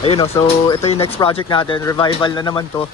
Ayun o, so ito yung next project natin. Revival na naman to.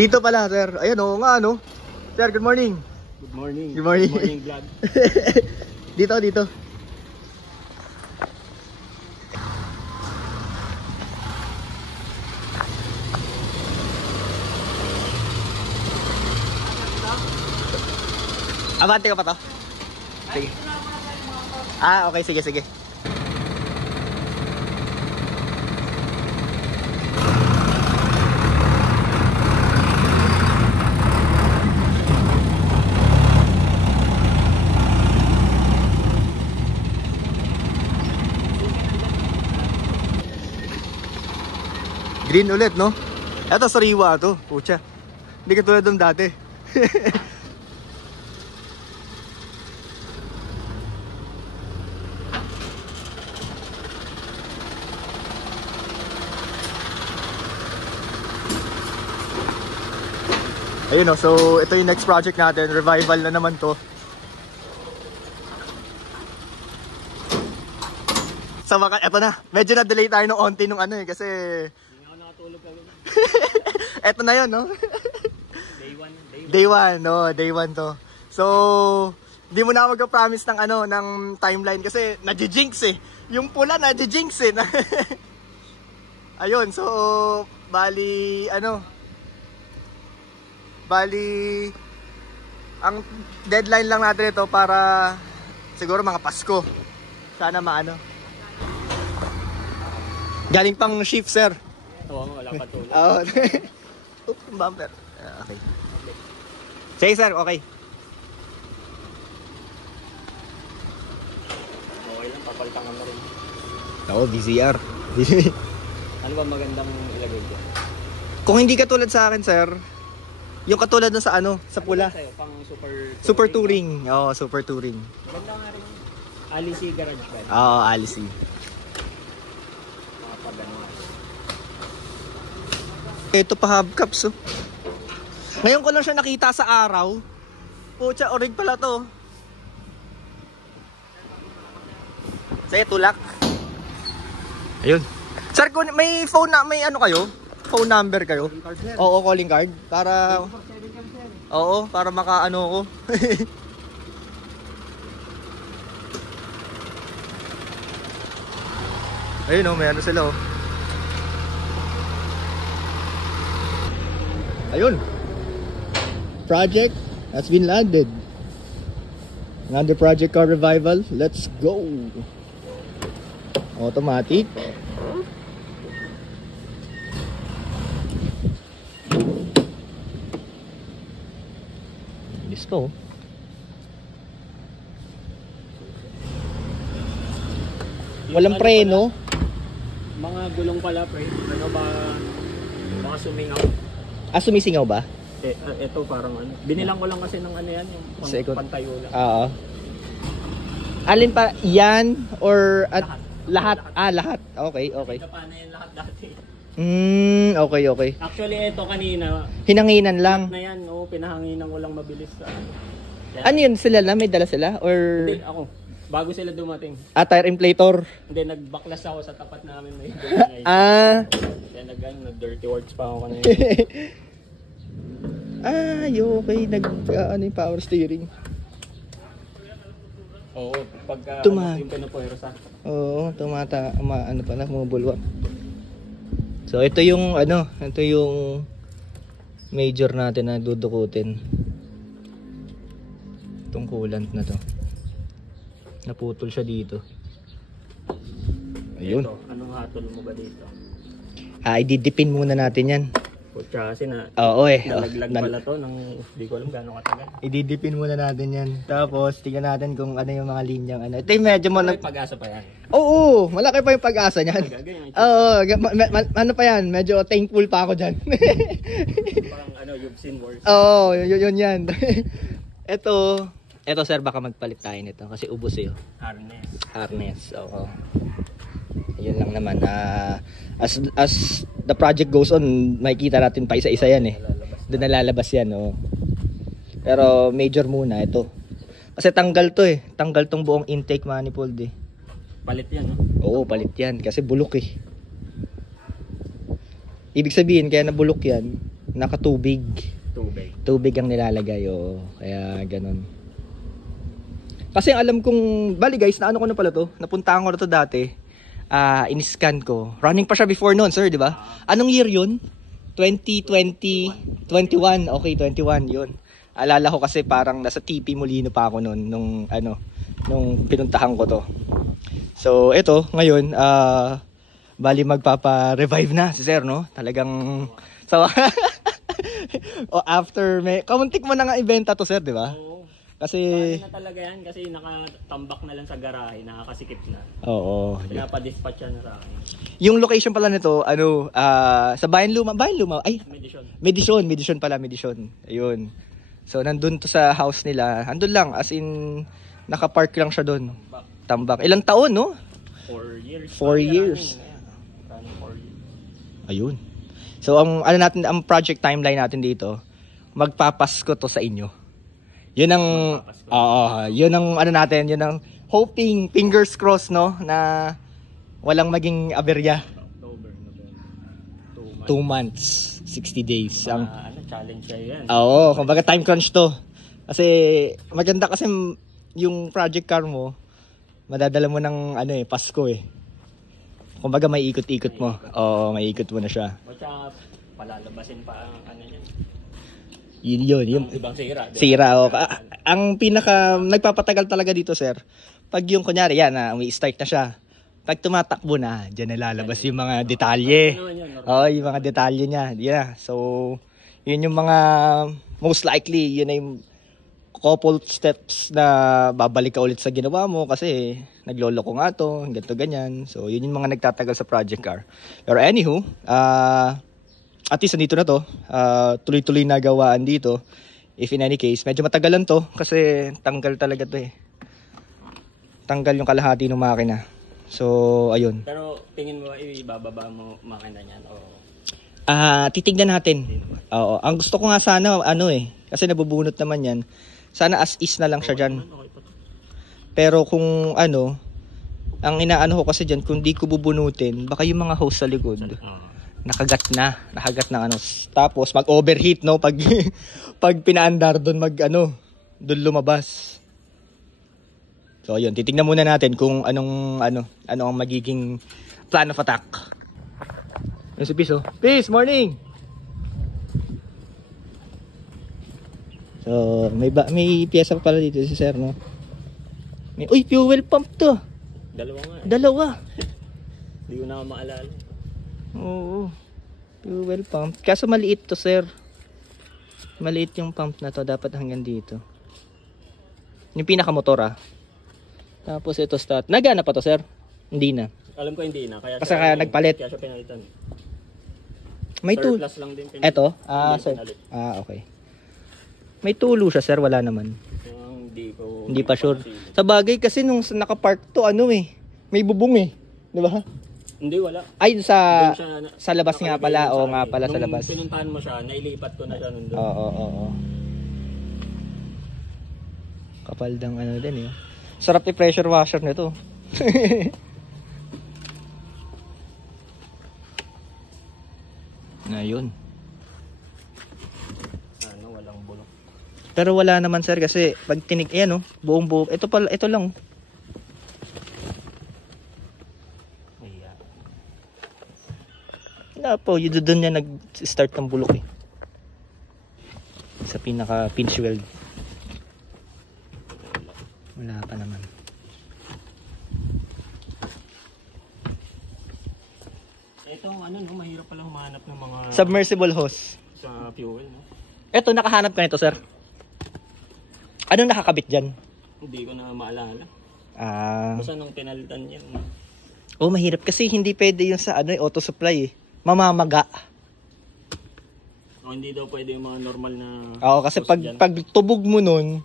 Dito pala, sir. Ayun, oo nga, ano. Sir, good morning. Good morning. Good morning. Good morning, vlog. Dito. Abante ka pa to? Sige. Ah, okay. Sige. Green ulit, no? Eto, sariwa to. Pucha. Hindi katulad ng dati. Ayun o, so ito yung next project natin. Revival na naman to. Sa mga, eto na. Medyo na-delay tayo ng onti nung ano eh. Kasi eto na yun, no? Day 1, no? Day 1 to. So, hindi mo na mag-promise ng ano, ng timeline kasi nadjijinx eh. Yung pula nadjijinx eh. Ayun, so, bali, ang deadline lang natin ito para siguro mga Pasko. Sana maano. Galing pang shift, sir. Oo, wala pa tulog. Oo. Oops, bumper. Okay. Sige, sir, okay. Okay lang, papalitan ka na rin. Oo, VCR. Ano ba magandang ilagay dyan? Kung hindi katulad sa akin, sir, yung katulad na sa ano, sa pula. Sa'yo, pang Super touring. Oo, super touring. Maganda nga rin. Alice Garage Band. Oo, Alice. Ito pa hubcaps, oh. Ngayon ko lang siya nakita sa araw. Pucha, orig pala to. Sige, tulak. Ayun. Sir, kung may phone na, may ano kayo? Phone number kayo? Oo, calling card. Para... Oo, para makaano ko. Ayun, oh, may ano sila, oh. Ayun. Project has been landed. Another project car revival. Let's go. Automatic. Listo. Walang preno. Mga gulong pala, pre. Ano ba? Baka sumingaw. Ah, sumisingaw ba? Ito parang ano. Binilang ko lang kasi ng ano yan, yung pantayo lang. Oo. Alin pa, yan or at, lahat? Ah, lahat. Okay. Ito pa na yan lahat dati. Okay. Actually, ito kanina. Hinanginan lang. Na yan, pinahanginan ko lang mabilis. Ano yun, sila na? May dala sila? Or... Hindi, ako. Bago sila dumating. Ah, tire inflator. Hindi, nagbaklas ako sa tapat namin. May Kaya nag-dirty words pa ako kanina. Okay. Ano yung power steering? Oo, pagka yung pinupuwersa. Oo, ano pala, bumubulwak. So ito yung major natin na dudukutin. Itong coolant na to. Naputol siya dito. Ayun. Ito, anong hatol mo ba dito? Ididipin muna natin yan. Kutsa kasi na Oo nalaglag pala to ng hindi ko alam gaano katagal. Ididipin muna natin yan. Tapos tingnan natin kung ano yung mga linyang ano. Ito yung medyo mo May pag-asa pa yan. Oo, malaki pa yung pag-asa niyan. Ganyan. Oo, ano pa yan, medyo thankful pa ako dyan. Parang ano, you've seen worse. Oo, yun yan. Ito sir, baka magpalit tayo nito kasi ubos eh. Harness, oo. Yun lang naman. As the project goes on, makikita natin pa isa-isa yan eh. Doon nalalabas yan, oo. Pero major muna ito. Kasi tanggal to eh. Tanggal tong buong intake manifold eh. Palit yan, no? Oo, palit yan kasi bulok eh. Ibig sabihin kaya nabulok yan, nakatubig. Tubig ang nilalagay, oo. Kaya ganun. Kasi alam kong, bali guys, naano ko na pala to. Napuntahan ko na to dati. In-scan ko. Running pa siya before noon, sir, di ba? Anong year yun? 2020, 21. Okay, 21 yun. Alala ko kasi parang nasa TP Molino pa ako noon nung pinuntahan ko to. So, ito, ngayon, bali magpapa-revive na si sir, no? Talagang, so, after, kamuntik mo na nga ibenta to, sir, di ba? Oo. Kasi, na talaga yan kasi nakatambak na lang sa garahe, nakakasikip na. oo. Pinapa-dispatch na sa akin. Yung location pala nito, sa Bayan Luma, ay, Medisyon pala. Ayun. So, nandun to sa house nila, andun lang, as in, nakapark lang siya doon. Tambak. Ilang taon, no? 4 years. 4 years. Running 4 years. Ayun. So, ang project timeline natin dito, magpapasko to sa inyo. Yun ang yun ang natin, yun ang hoping, fingers crossed, no, na walang maging aberya. October, November. 2 months, 60 days. Challenge siya yan. Oo, kumbaga time crunch to. Kasi maganda kasi yung project car mo, madadala mo ng Pasko eh. Kumbaga may ikot-ikot mo. Oo, may ikot mo na siya. O tsaka palalabasin pa ang yan. Yun. Yung ibang sira. Sira, o. Ang pinaka nagpapatagal talaga dito, sir, pag yung kunyari yan, umi-start na siya. Pag tumatakbo na, diyan nalalabas yung mga detalye. Oo, yung mga detalye niya. Yeah. So, yun yung mga most likely, yun ay couple steps na babalik ka ulit sa ginawa mo kasi nagloloko nga to, ganito ganyan. So, yun yung mga nagtatagal sa project car. Pero anywho, at least nandito na to, tuloy-tuloy na gawaan dito. If in any case, medyo matagalan to kasi tanggal talaga to eh. Tanggal yung kalahati ng makina. So, ayun. Pero tingin mo ibababa mo makina niyan o titignan natin. Oo, ang gusto ko nga sana kasi nabubunot naman yan. Sana as is na lang siya diyan. Pero kung ang inaano ko kasi diyan, kung di ko bubunutin, baka yung mga hose sa likod nakagat ng tapos mag-overheat, no, pag pag pinaandar doon doon lumabas. So ayun, titingnan muna natin kung ano ang magiging plan of attack. Yung si Peace, Peace, morning. So may piyesa pa pala dito si sir, no. Uy, fuel pump to. Dalawa. Hindi ko na maalala. Oo. Fuel pump. Kaso maliit to, sir. Maliit yung pump na to. Dapat hanggang dito. Yung pinakamotor, Tapos ito start. Nagana pa to, sir? Hindi na. Alam ko hindi na. Kasi kaya nagpalit. Kaya siya pinalitan. May surplus lang din pinalitan. Ito? Sir. Okay. May tulo siya, sir. Wala naman. Hindi pa sure. Sa bagay kasi nung nakapark to, may bubong eh. Di ba? Hindi, wala. Ay, sa labas nga pala. Oo nga pala, sa labas. Nung pinuntahan mo siya, nailipat ko na siya nandun. Oo. Kapaldang din eh. Sarap i-pressure washer nito. Ayun. Walang bulok. Pero wala naman, sir, kasi pag buong ito lang. Wala po, doon niya nag-start ng bulok eh. sa pinaka pinch weld. Wala pa naman. Ito, ano no, mahirap pala humanap ng mga Submersible hose. sa fuel, no? Eto, nakahanap ka nito, sir. Ano nakakabit dyan? Hindi ko na maalala. Ah, Basta nung pinalitan yan. oh, mahirap kasi hindi pwede yung sa ano, auto supply eh. Mamamaga. O, hindi daw pwede yung mga normal na... Oo, kasi hose pag dyan. tubog mo nun,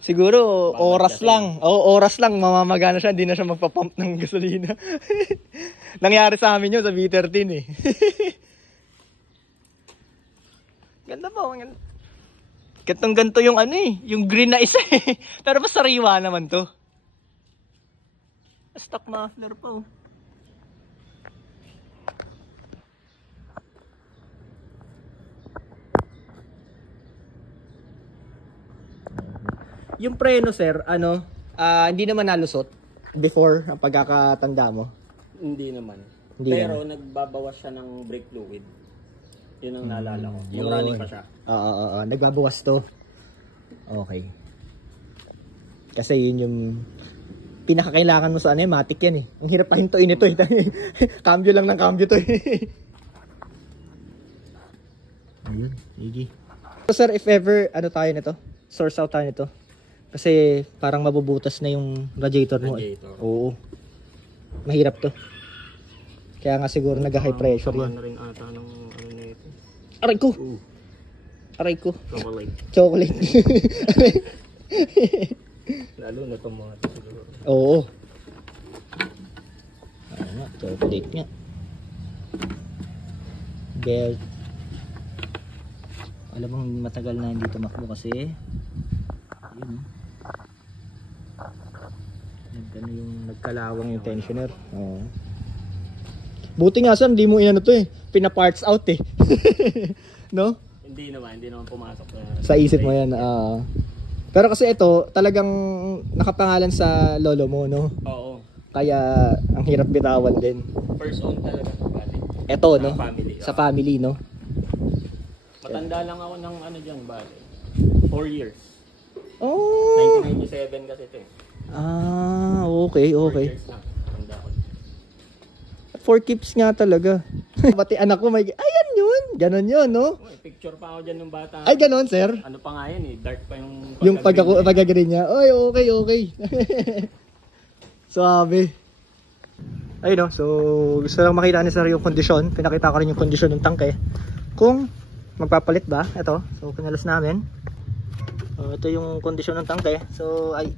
siguro oras kasi. lang. Oo, oras lang mamamaga na siya, hindi na siya magpa-pump ng gasolina. Nangyari sa amin yun sa V13 eh. Ganda po, ganda. Gantong-ganto yung ano eh, yung green na isa eh. Pero mas sariwa naman to. Stock muffler pa oh. Yung preno sir, ano, hindi naman nalusot before ang pagkakatanda mo. Hindi naman. Hindi Pero nagbabawas siya ng brake fluid. Yun ang naalala ko. Yung running pa siya. Oo, nagbabawas to. Okay. Kasi yun yung pinakakailangan mo sa ano, matic yan eh. Ang hirap pahintuin ito eh. Cambio lang ng cambio to eh. Ayun, sige. So sir, if ever, ano tayo nito? Source out tayo nito. Kasi parang mabubutas na yung radiator mo eh. Radiator. Oo. Mahirap to. Kaya nga siguro nag-high pressure Tama yan. na rin ata ng ano na ito. Aray ko! Aray ko. Chocolate. Chocolate. Lalo na itong mga ito siguro. Oo. Ano nga, chocolate nga. Belt. Alam mong matagal na hindi tumakbo kasi yun. Nagkano yung nagkalawang yung tensioner. Oo. Buti nga sir, hindi mo inano to eh. Pina-parts out eh. No? Hindi naman pumasok na. Sa isip mo yan. Pero kasi ito, talagang nakapangalan sa lolo mo, no? Oo. Kaya ang hirap bitawan din. First own talaga. Bali. Ito, Sa no? family. Sa family, no? Matanda lang ako ng ano dyan, bali. 4 years. Oh! 1997 kasi ito eh. Ah, okay, 4 okay. years na. Tanda ko. 4 keeps nga talaga. Pati anak ko may, ayan yun! Ganon yun, no? May picture pa ako dyan nung bata. Ay, ganon, sir? Ano pa nga yan eh, dark pa yung Yung pagka-green. pagkagrin niya. Ay, okay, okay. Sabi. Ayun, no? So, gusto lang makita ni sir yung kondisyon. Pinakita ko rin yung kondisyon ng tangke. Kung magpapalit ba, ito. So, pinalas namin. Ito yung kondisyon ng tangke. So, ay,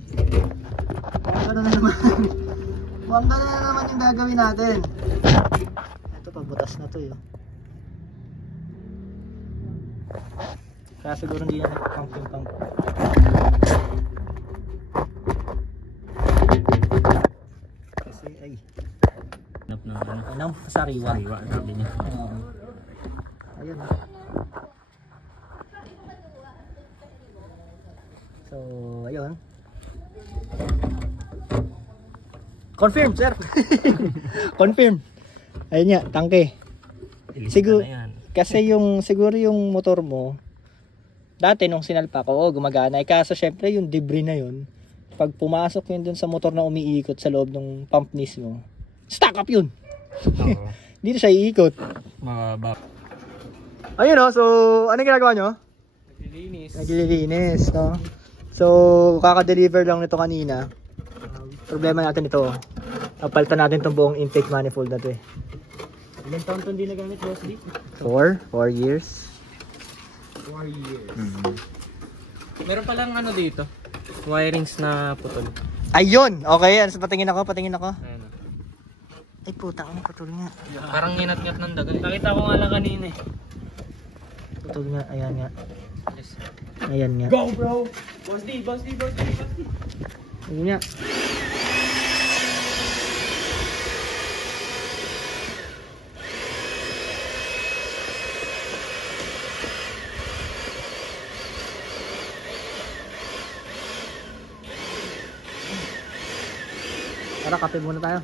gano'n na naman. Gano'n na naman yung gagawin natin. Ito, pabutas na to yun. Kaya siguro hindi na nag-pump yung pump. Kasi, ay, Hanap na ano. anong sariwa. Sariwa, sabi niya. Ayun. So, ayun. Confirm, sir. Confirm. Ayun nga, tangke. Siguro, kasi yung, siguro yung motor mo, dati nung sinalpa ko, gumagana. Kaso syempre yung debris na yun, pag pumasok yun dun sa motor na umiikot sa loob ng pump mismo, stuck up yun. Oo. Dito siya iikot. Mababa. Ayun o, so anong ginagawa nyo? Naglilinis. Naglilinis, no? So, kaka-deliver lang nito kanina. Problema natin ito. Napalitan natin itong buong intake manifold na ito eh. Ilang taon ito hindi nagamit, Wesley? 4 years. 4 years. Meron palang ano dito, wirings na putol. Ayun! Okay yan. So, patingin ako. Ayan. Ay, putang, ano putol nga. Parang nginat-ngat ng dagan. Nakita ko nga lang kanina eh. Putol nga, ayan nga. Ayan nga. Go bro! Boss D! Ayan nga. Tara, kape muna tayo.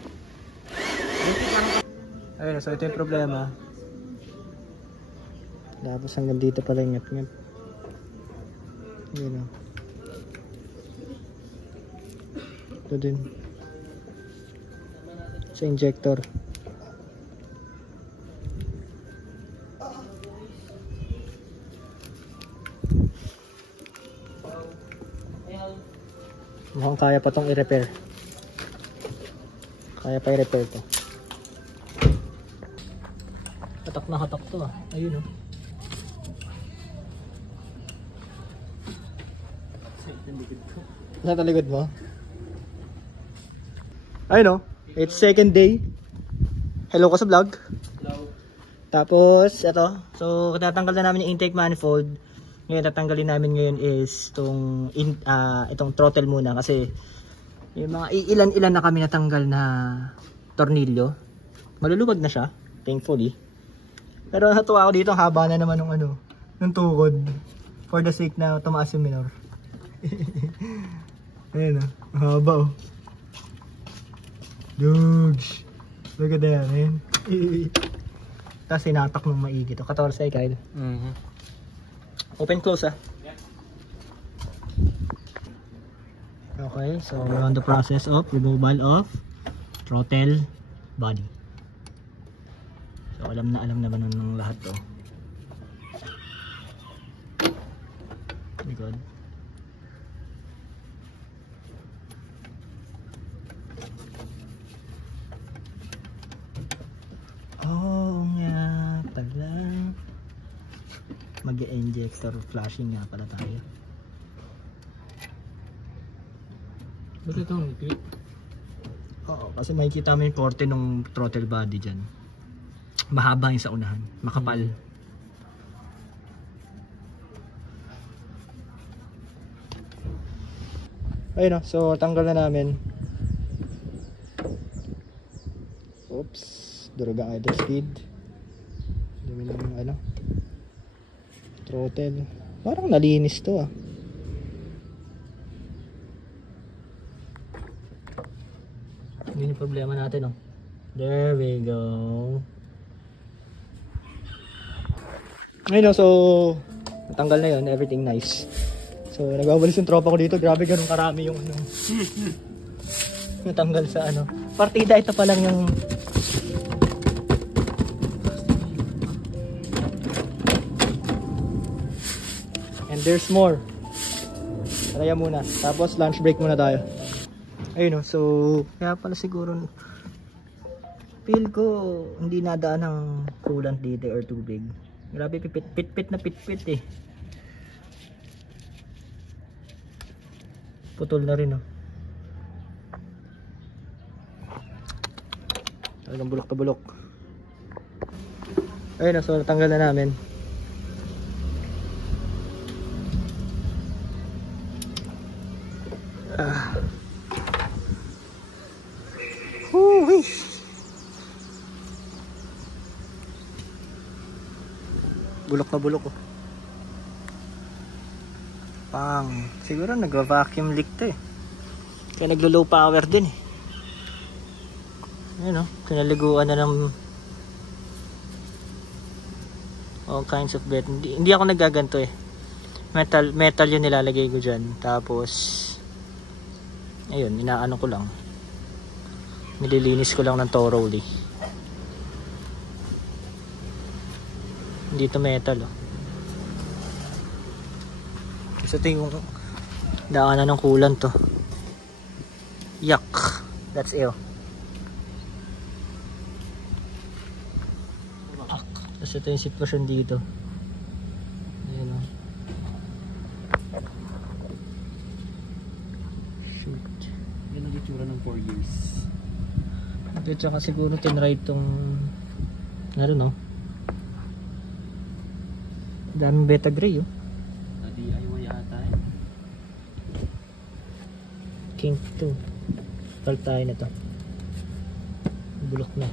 Ayun, so ito yung problema. Tapos hanggang dito pala yung ngat-ngat. Yun o. Ito din. Sa injector. Mukhang kaya pa tong i-repair. Kaya pa i-repair to. Hatak na hatak to ah. Ayun o. Sa likod mo? Ayun o. It's second day. Hello ka sa vlog. Hello. Tapos, ito. So, tatanggal na namin yung intake manifold. Ngayon, tatanggalin namin ngayon is itong throttle muna. Kasi, yung mga ilan-ilan na kami natanggal na tornilyo. Maluluwag na siya, thankfully. Pero natuwa ako dito, haba na naman ng tukod. For the sake na tumaas yung minor. Ayun o, haba o. Dude, look at that, man. Tapos sinatak ng maigi to. 14 Kyle. Open close ah. Okay, so we're on the process of removal of throttle body. So alam naman ng lahat to. Good. Oh nga pala. Mag-injector flashing nga pala tayo. Ba't ito ang clip? Oo, kasi makikita mo yung korte ng throttle body dyan. Mahaba yung sa unahan, makapal. Ayun o, so tanggal na namin. Oops, durog ang idle speed. Dumi ng throttle. Parang nalinis to ah. Yun yung problema natin oh. There we go. Ayun o, so natanggal na yun, everything nice. So nagwawalis yung tropa ko dito, grabe ganun karami yung natanggal sa partida. Ito pa lang yung and there's more. Tara muna, tapos lunch break muna tayo. Ayun o, so kaya pala siguro feel ko hindi nadaan ng coolant dito or tubig. Grabe pit-pit eh. Putol na rin oh. Talagang bulok na bulok. Ayun o, so natanggal na namin. Bulok na bulok oh. Siguro nag-vacuum leak to eh. Kaya naglo-low power din eh. Ayun oh, kinaliguan na ng all kinds of bed. Hindi ako nagaganto eh. Metal yung nilalagay ko dyan. Tapos ayun, inaano ko lang. Nililinis ko lang ng thoroughly. Hindi to metal oh. So ito yung daanan ng coolant to. Yuck. That's ew. Tapos ito yung sitwasyon dito. Ayan oh. Shoot. Yan ang itsura ng 4 years. Ito tsaka siguro tinride tong no? Daming beta gray oh. DIY ata eh. King 2. Palit tayo na to. Bulok na.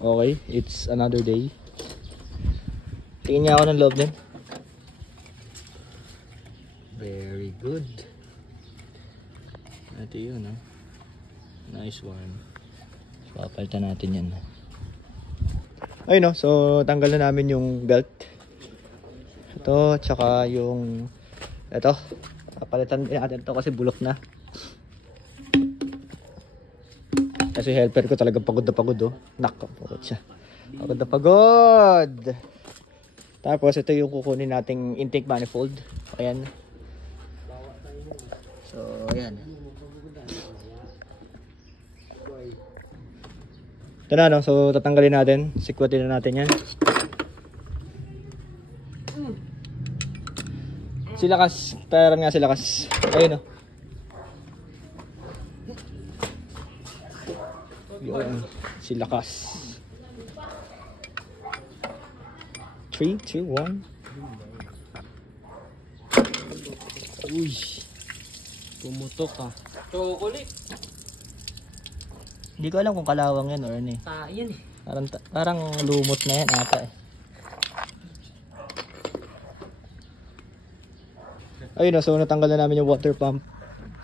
Okay, it's another day. Tingin niya ako ng loob din. Very good. Ito yun, ha? Nice one. So, papalitan natin yan. Ayun, no? So, tanggal na namin yung belt. Ito, tsaka yung... Ito. Papalitan natin ito kasi bulok na. Kasi helper ko talaga pagod na pagod, oh. Pagod siya. Pagod na pagod! Tapos, ito yung kukunin nating intake manifold. Ayan. So, ayan. Ito na, no? So, tatanggalin natin. Sikwatin na natin yan. Silakas. Tayaran nga silakas. Ayun, no? Yun. Silakas. 3, 2, 1. Uy. Pumutok, ah. Chocolate. Hindi ko alam kung kalawang yan or ano eh. Yan eh. Parang lumot na yan ata eh. Ayun na, so natanggal na namin yung water pump.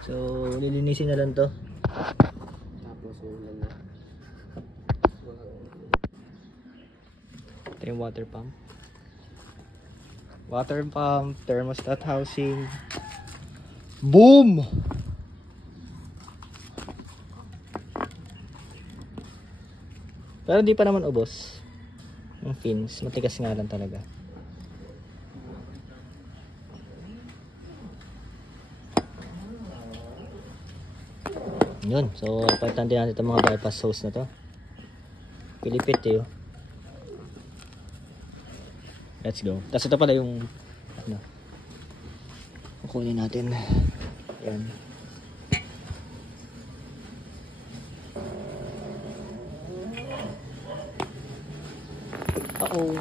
So lilinisin na lang to. Tapos ulan na. Ito yung water pump. Water pump, thermostat housing. Boom! Pero di pa naman ubos. Yung fins, matigas nga lang talaga. Yun, so palitan din natin itong mga bypass hose na to. Pilipit eh. Let's go. Tapos ito pala yung ano, kukunin natin. Yan. Uh-oh.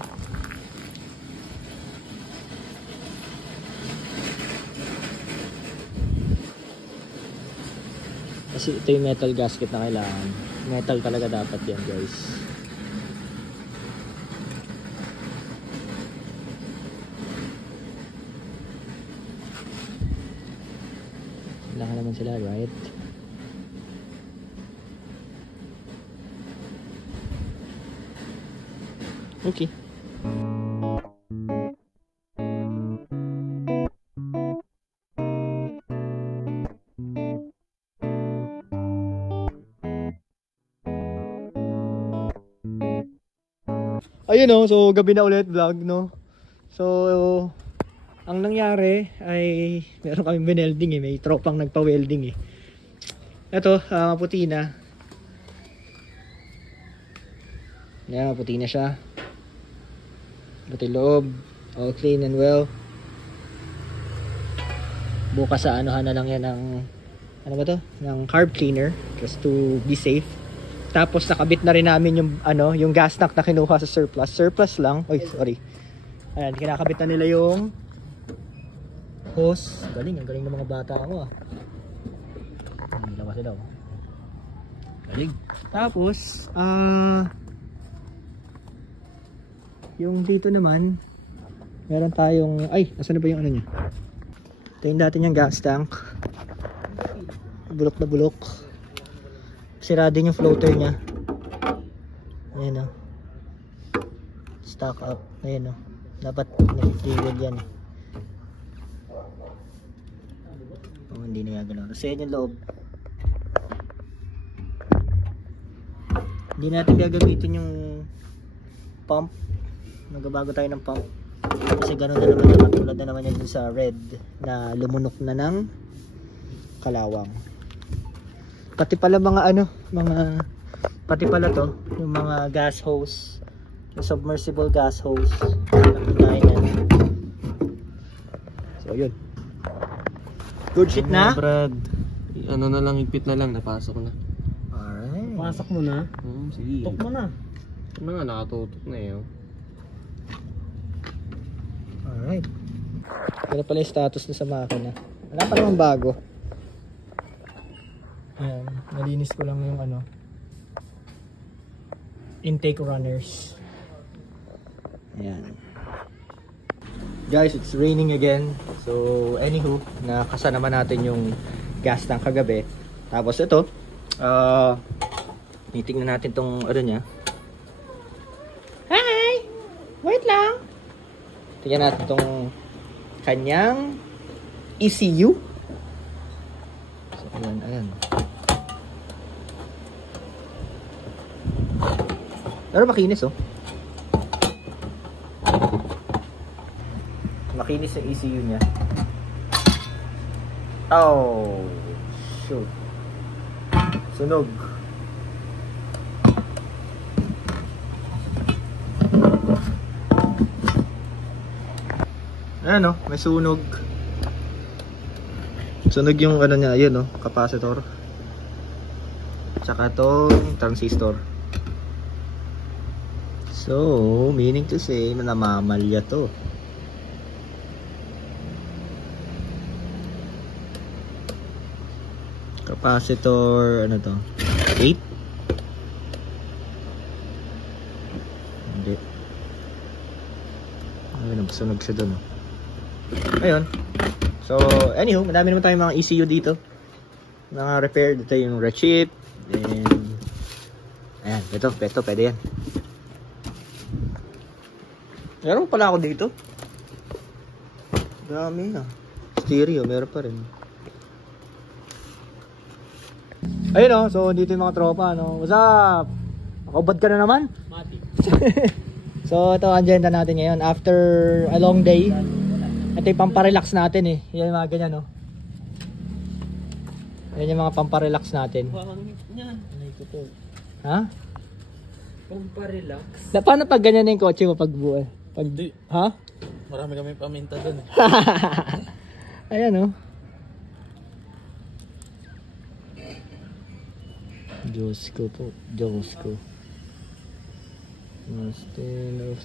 Kasi ito yung metal gasket na kailangan. Metal talaga dapat yan, guys. Kailangan naman sila, right? Okay. Ayun, no, so gabi na ulit vlog, no. So ang nangyari ay meron kaming binelding eh, may tropang nagpa-welding eh. Ito, maputi na. Yan, maputi na siya. Pati loob, all clean and well. Bukas sa anuhan na lang yan ng ano ba to? Ng carb cleaner just to be safe. Tapos nakabit na rin namin yung ano, yung gas tank na kinuha sa surplus. Surplus lang. Oy, sorry. Ayan, kinakabit na nila yung hose. Galing, ang galing ng mga bata ko ah. Lawa sila oh. Galing. Tapos, yung dito naman, meron tayong, ay, nasaan na ba yung ano niya? Ito yung dati niyang gas tank. Bulok na bulok. Sira din yung floater niya. Ayan o. Stock up. Ayan o. Dapat nag-fuel yan. Oh, hindi nagagalaw. Kasi yan yung loob. Hindi natin gagamitin yung pump. Magbabago tayo ng pump. Kasi gano'n na naman tulad na naman yan sa red na lumunok na ng kalawang. Pati pala mga ano, pati pala to, yung mga gas hose, yung submersible gas hose. So yun. Good shit na? Brad, ano na lang, ipit na lang, napasok na. Alright. Pasok mo na? Sige. Tok mo na. Ano nga, nakatutok na eh. Alright. Kaya pala yung status na sa makina. Wala pa naman bago. Ayan, nalinis ko lang yung ano, intake runners. Ayan. Guys, it's raining again. So, anywho, nakasa naman natin yung gas tank kagabi. Tapos ito, titingnan natin tong ano niya. Hi! Wait lang! Tingnan natin tong kanyang ECU. So, ayan. Pero makinis oh. Makinis yung ECU niya. Oh, shoot. Sunog. Ayan oh, may sunog. Sunog yung ano niya, ayun oh, capacitor. Tsaka tong transistor. So, meaning to say, namamalya to. Capacitor, ano to? 8? Hindi. Ayun, sunog siya dun. Ayun. So, anywho, madami naman tayong mga ECU dito. Mga repair. Dito yung rechip. Then, ayan, ito, pwede yan. Meron pala ako dito. Dami na. Stereo, meron pa rin. Ayun o, so dito yung mga tropa, no? What's up? Nakubad ka na naman? Mati. So ito ang agenda natin ngayon. After a long day, ito yung pamparelax natin eh. Yan yung mga ganyan, no? Yan yung mga pamparelax natin. Yan. Ha? Pamparelax? Paano pag ganyan na yung kotse mo pag buo? Pag, ha? Marami kami paminta dun eh. Ayan o. Diyos ko po. Diyos ko.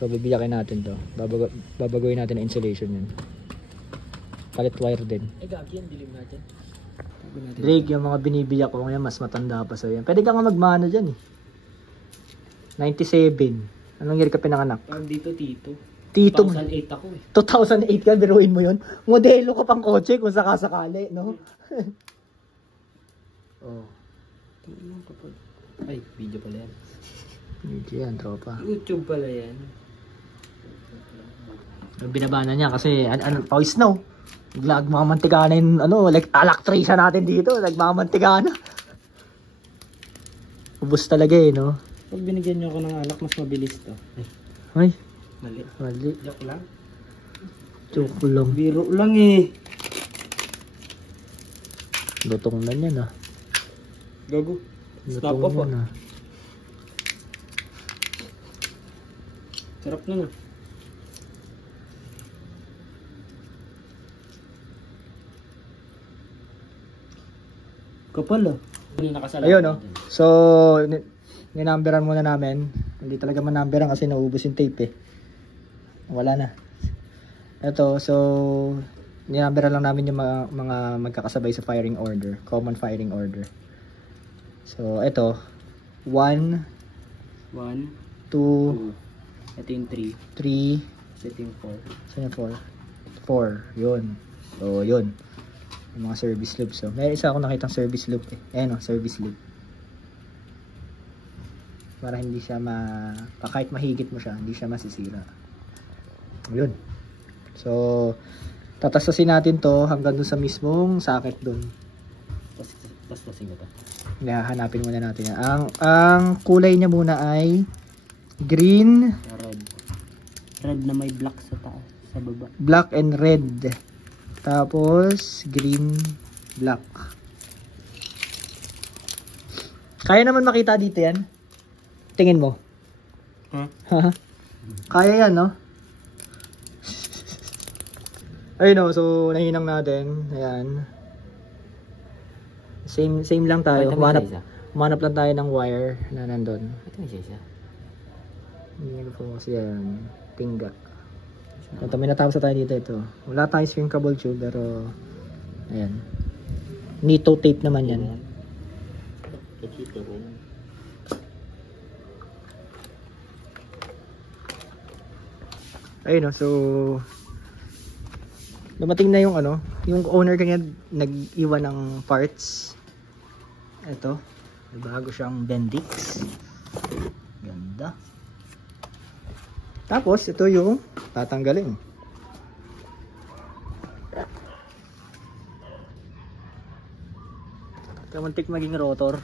So bibiyakin natin to. Babagoyin natin ang insulation yun. Palit wire din. Gagi yan, dilim natin. Drake, yung mga binibiyak ko ngayon mas matanda pa sa yan. Pwede ka nga magmano dyan eh. 97. Anong year ka pinanganak? Parang dito, Tito. Tito. 2008 ako eh. 2008 ka, biruin mo yun. Modelo ka pang kotse kung sakasakali, no? Oh. Ay, video pala yan. Video yan, tropa. YouTube pala yan. Binaba na niya kasi, pawis na, oh. Nagmamantika na yung, like, electrician natin dito. Nagmamantika na. Ubus talaga eh, no? Pag binigyan nyo ako ng alak, mas mabilis to. Ay. Mali. Mali. Joke lang. Joke lang. Biro lang eh. Lutong na yan, ah. Gago. Stop Lutong off yan, ah. Sarap na. Kapal ah. Ayun, no? So, ninumberan muna namin. Hindi talaga man-numberan kasi naubos yung tape eh. Wala na. Ito, so, ninumberan lang namin yung mga magkakasabay sa firing order. Common firing order. So, ito. 1, 1, 2, ito yung 3. 3, Ito yung 4. saan yung 4? 4, yun. So, yun. Yung mga service loop. So, may isa ako nakitang service loop eh. Ayan o, service loop. Para hindi siya kahit mahigit mo siya, hindi siya masisira. Yun. So, tatasasin natin to hanggang dun sa mismong socket dun. Pastasin ko to. Hanapin muna natin yan. Ang kulay niya muna ay green. Red. Red na may black sa taas, sa baba. Black and red. Tapos, green, black. Kaya naman makita dito yan. Tingin mo. Huh? Kaya yan, no? Ayun, no? So, nahinang natin. Ayan. Same lang tayo. Humanap lang tayo ng wire na nandun. Ito may siya. Hindi ko po kasi yan. Tingga. Ito, may natapos na tayo dito. Ito. Wala tayong shrinkable tube, pero ayan. Nito tape naman yan. Ayun, no? So, dumating na yung yung owner kanya nag-iwan ng parts. Ito, may bago siyang Bendix. Ganda. Tapos, ito yung tatanggalin. Kamuntik maging rotor.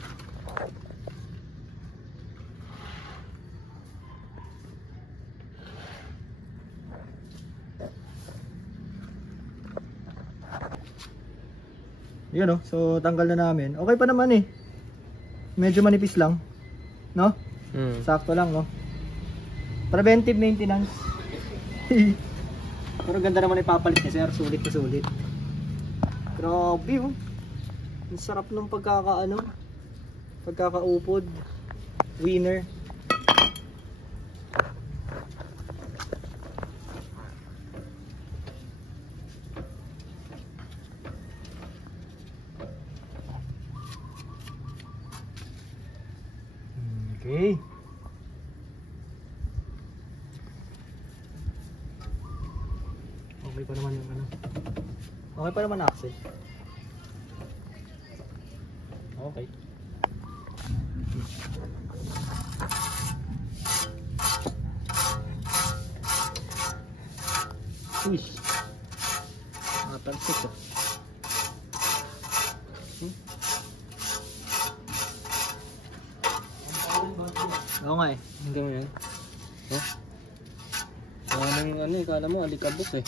Yun oh, so tanggal na namin. Okay pa naman eh. Medyo manipis lang. No? Sakto lang no. Preventive maintenance. Pero ganda naman ipapalit niya sir. Sulit na sulit. Grabe oh. Ang sarap ng pagkakaupod. Winner. Okay. Okay pa naman yung ano. Okay pa naman axle. Okay. Uy. Matalsik ah. Oo nga eh. Hanggang yan. Oh? Ano eh, kala mo alikabok eh.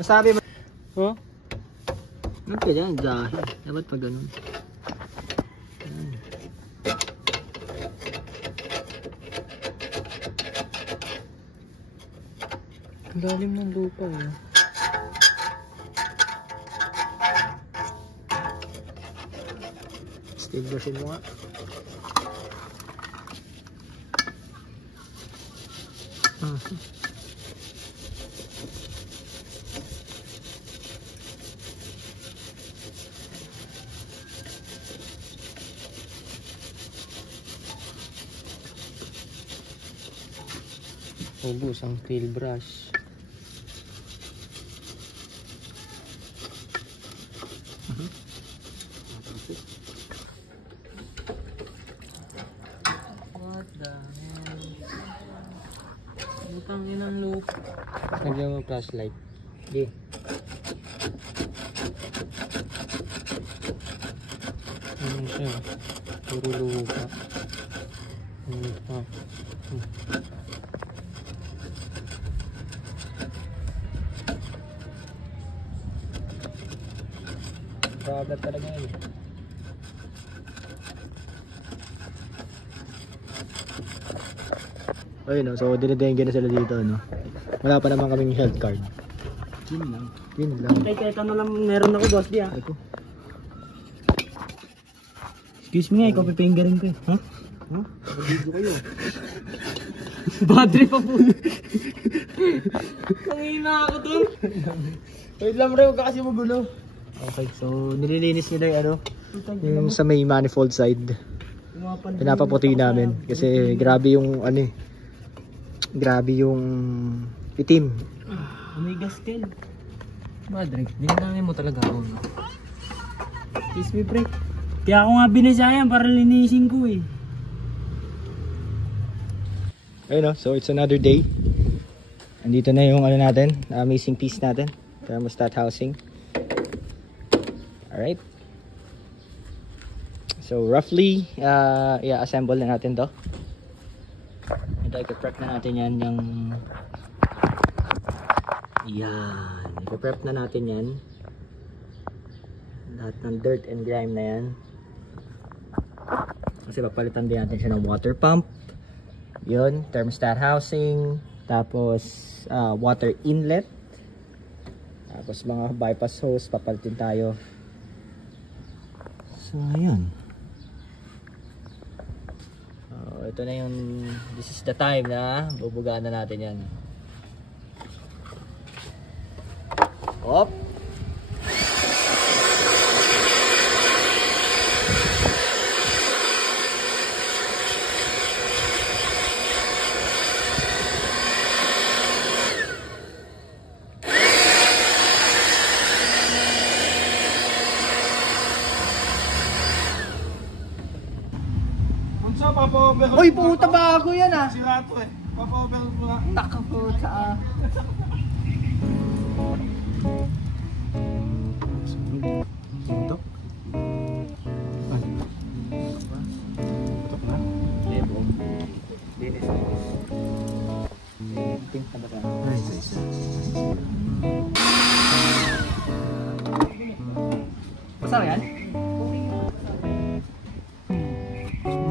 Nasabi mo. Oh? Ano ka dyan? Dahil. Dapat pa ganun. Ang lalim ng lupa eh. Steel brushing mo nga. Ubus ang steel brush. What the hell? Butang inang loop. Nagyan mo flashlight. Okay. Ano siya? Puro lupa. Lupa. Problem talaga yun. Ayun no, so dinidengge na sila dito no. Wala pa naman kaming health card. Yun lang. Yun lang. Ito na lang meron ako boss di ah. Ay ko. Excuse me nga, ikaw pipingering ko eh. Ha? Ha? Video kayo. Battery pa po. Kangina ako dun. Wait lang bro, huwag ka kasi magulo. Okay, so nililinis nila yung ano, yung sa may manifold side. Pinapaputi namin kasi grabe yung ano eh. Grabe yung itim. May gaskel. Madre, dinadami mo talaga ako. Excuse me, pre. Kaya ako nga binasayan para linisin ko eh. Ayun no, so it's another day. Andito na yung ano natin, amazing piece natin. Thermostat housing. Alright. So roughly, assemble na natin to. Ito, i-prep na natin yan yung... Yan. I-prep na natin yan. Lahat ng dirt and grime na yan. Kasi papalitan din natin siya ng water pump. Yun, thermostat housing. Tapos, water inlet. Tapos mga bypass hose, papalitin tayo. So, ayun. Ito na yung, this is the time na bubugaan na natin yan. Op! Uy, puta bago yan ah. Sira to eh. Papa-overload mo na. Taka po sa... Suntok? Suntok na? Lebo. Linis. Pink na ba ka? Nice. Masarap yan?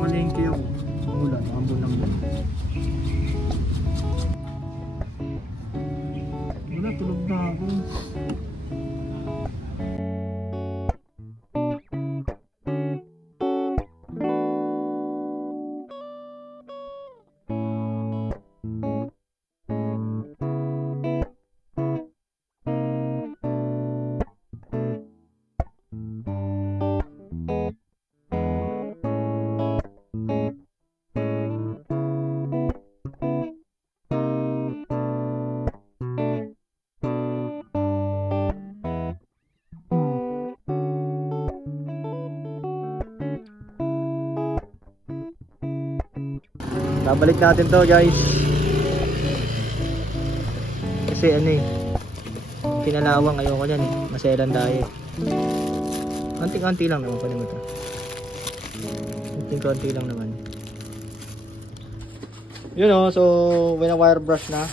Malengke ako. Umulan, ambon-ambon. Wala, tulog na ako. Babalik natin to guys. Kasi ano eh, pinalawang ayoko yan eh. Maselan tayo. Konting-konti lang naman. Kunin mo to. Konting-konti lang naman. Yun o, so wire brush na.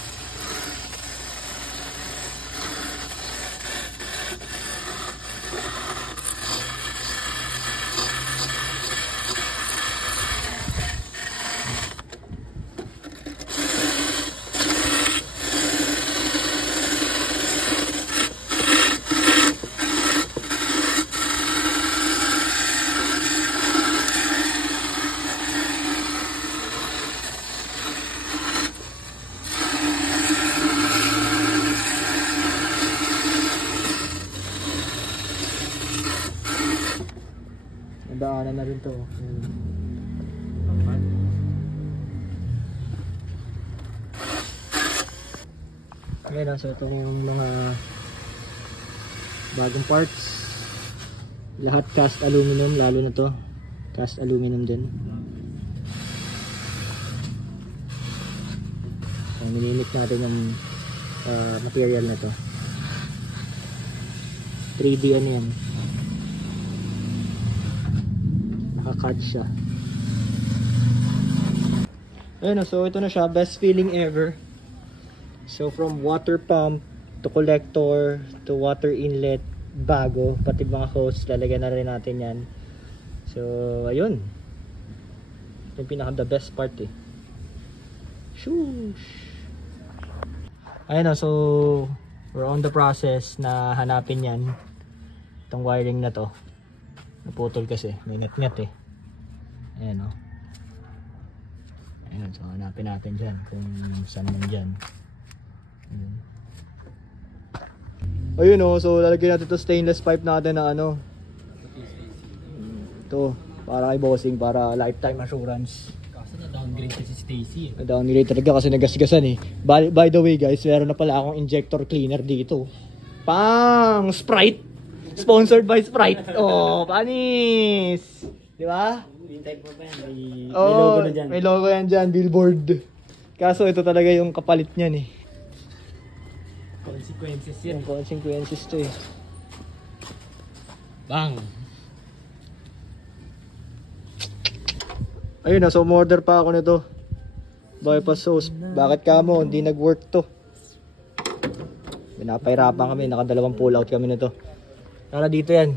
Daanan na rin to. Ayan, so ito yung mga bagong parts. Lahat cast aluminum, lalo na to. Cast aluminum din. So nilimit natin yung material na to. 3D ano yan. Naka-cut siya. Ayun, so ito na siya, best feeling ever. So from water pump to collector to water inlet, bago, pati mga hose, lalagyan na rin natin yan. So ayun, yung pinaka the best part eh. Shoosh. Ayun, so we're on the process na hanapin yan, itong wiring na to. Naputol kasi, may ngat-ngat eh. Ayan o. Ayan, so hanapin natin dyan kung saan man dyan. Ayun o, so lalagyan natin to stainless pipe natin na ano. Ito, para kay bossing, para lifetime assurance. Kaso na-downgrade kasi si Stacy eh. Na-downgrade talaga kasi nagasgasan eh. By the way guys, meron na pala akong injector cleaner dito. Pang Sprite! Sponsored by Sprite. Oh, panis. 'Di ba? Hintay mo pa yan. May logo na dyan. May logo yan dyan, billboard. Kaso ito talaga yung kapalit niyan eh. Consequences yan. Yung consequences to eh. Bang! Ayun na, so umorder pa ako nito. Bypass sauce. Bakit ka mo? Hindi nag-work to. Pinapahirapan kami, nakadalawang pull out kami nito. Para dito yan.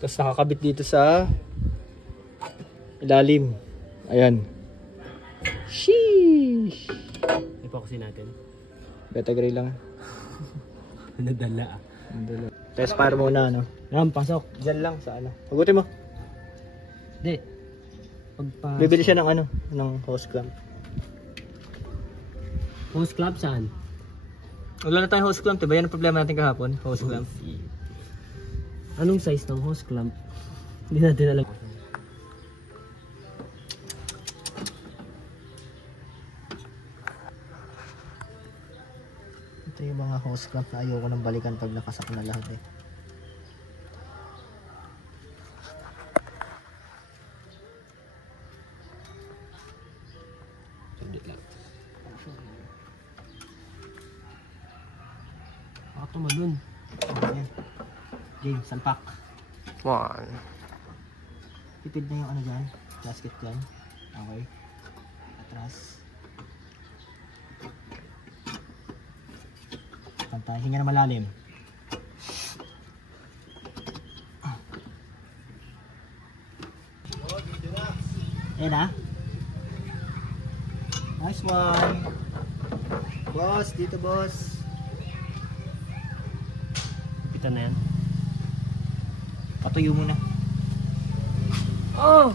Tapos nakakabit dito sa ilalim. Ayan. Sheesh. Epoxy natin. Beta gray lang. Nadala ah. Test fire muna, no? Ram, pasok. Diyan lang sa ano. Pagutin mo. Hindi. Pagpas... Bibili siya ng ano, ng hose clamp. Hose clamp saan? Wala na tayong hose clamp, diba? Yan ang problema natin kahapon, hose clamp. Anong size ng hose clamp? Hindi natin alam. Ito yung mga hose clamp na ayoko nang balikan pag nakasak na lahat eh. Hindi lang. Baka tumalun. Ayan. James, salpak. One. Tipid na yung ano dyan. Gasket dyan. Okay. Atras. Pantay. Hinga na malalim. Ayan na. Nice one. Boss, dito boss. Pitan na yan. Patuyo muna. Oh!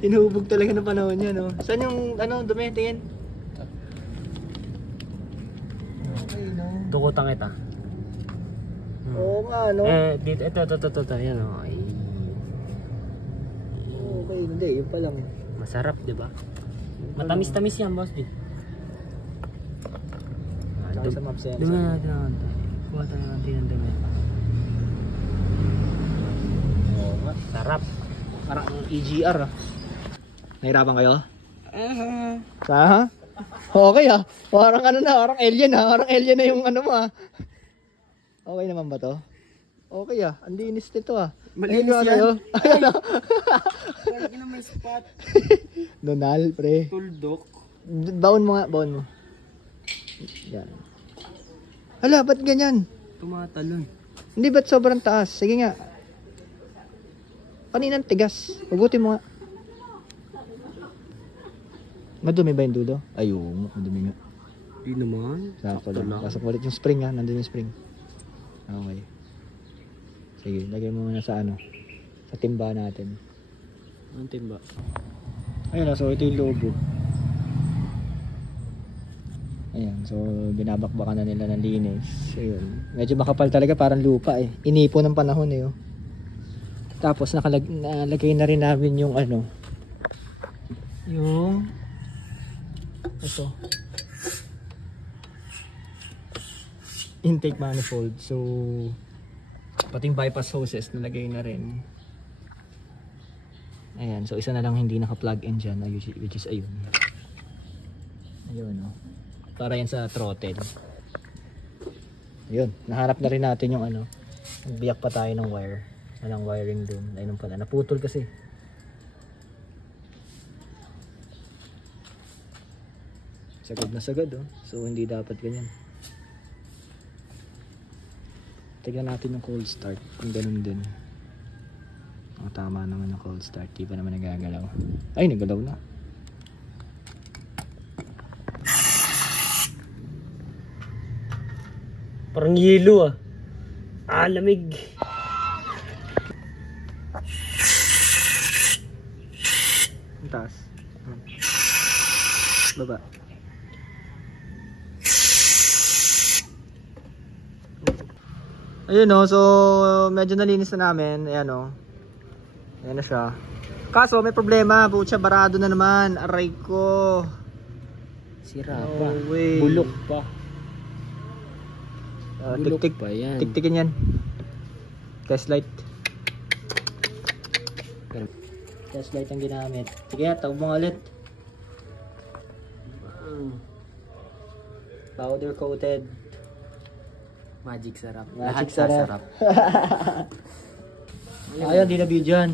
Hinuhubog talaga ng panahon niya, no? Saan yung, ano, dumi? Tingin? Okay, no? Dukutan kita. Oo nga, no? Dito, ito. Yan o. Ay, Okay, hindi. Yun pa lang. masarap, di ba? Matamis-tamis yan, boss. Tsaka sa maps yan. Dumi natin. Kuha tayo natin ng dumi. Oo nga. Sarap. Parang EGR, ah. Nahirapan kayo? Ha? Okay, ah. Parang ano na, parang alien, ah. Parang alien na yung ano mo, ah. Okay naman ba to? Okay, ah. Ang linis nito, ah. Malinis Ayun, yan. ano, ayun, ah. Lagi na may spot. Donal, pre. Tuldok. Baon mo nga, baon mo. Yan. Hala, ba't ganyan? Tumatalon. Hindi, ba't sobrang taas? Sige nga. Kaninang tigas. Hugutin mo nga. Madumi ba yung dulo? Ayun, madumi nga. Hindi naman. Sakto lang. Pasok ulit yung spring, ha. Nandun yung spring. Okay. Sige, lagay mo muna sa ano. Sa timba natin. Anong timba? Ayun, so ito yung lobo. Ayan, so binabakbakan na nila ng linis. Ayun. Medyo makapal talaga, parang lupa eh. Inipo ng panahon eh. Oh. Tapos nalagay na rin namin yung ano. Yung ito. Intake manifold. So pati yung bypass hoses nalagay na rin. Ayan, so isa na lang hindi naka-plug in dyan, which is ayun. Ayun, oh. Para yan sa throttle. Ayun, nahanap na rin natin yung ano. Nagbiyak pa tayo ng wire. Walang wiring dun. Ayun pala, naputol kasi. Sagad na sagad, oh. So hindi dapat ganyan. Tignan natin yung cold start. Kung ganun din. Oh, tama naman yung cold start. Di pa naman nagagalaw. Ay, nagalaw na. Parang yelo ah. Ah, lamig. Ang taas. Baba. Ayun, oh, so medyo nalinis na namin. Ayan, oh. Ayan na siya. Kaso may problema, butya, barado na naman. Aray ko. Sira No pa. way. Bulok pa. Bulok Tik-tik. pa yan. Tiktikin yan. Test light. Test light ang ginamit. Sige, tawag mo ulit. Powder coated. Magic sarap. Magic Lahat sarap. sarap. Ayun, di na videoan.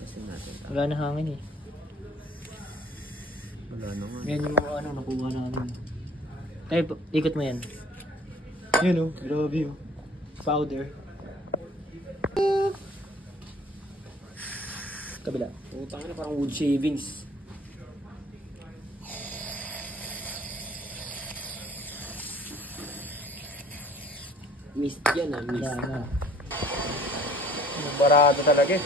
Kasi natin. Wala na hangin eh. Wala naman. Yan yung ano, nakuha namin. Tayo, ikot mo yan. Yun oh, grabe oh. Powder. Kabila. Putang na parang wood shavings. Mist yan ah, mist. Wala na. Barado talaga eh.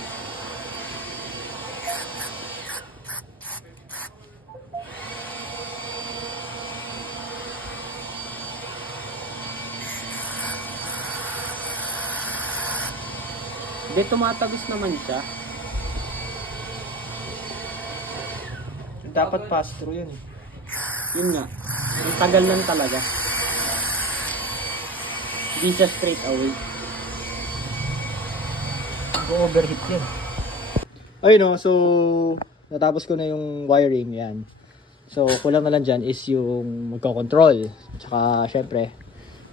Hindi, tumatagos naman siya. Dapat pass through yun eh. Yun nga. Ang tagal lang talaga. Hindi siya straight away. Overheat yan. Ayun oh, so natapos ko na yung wiring, yan. So, kulang na lang dyan is yung magko-control. Tsaka, syempre,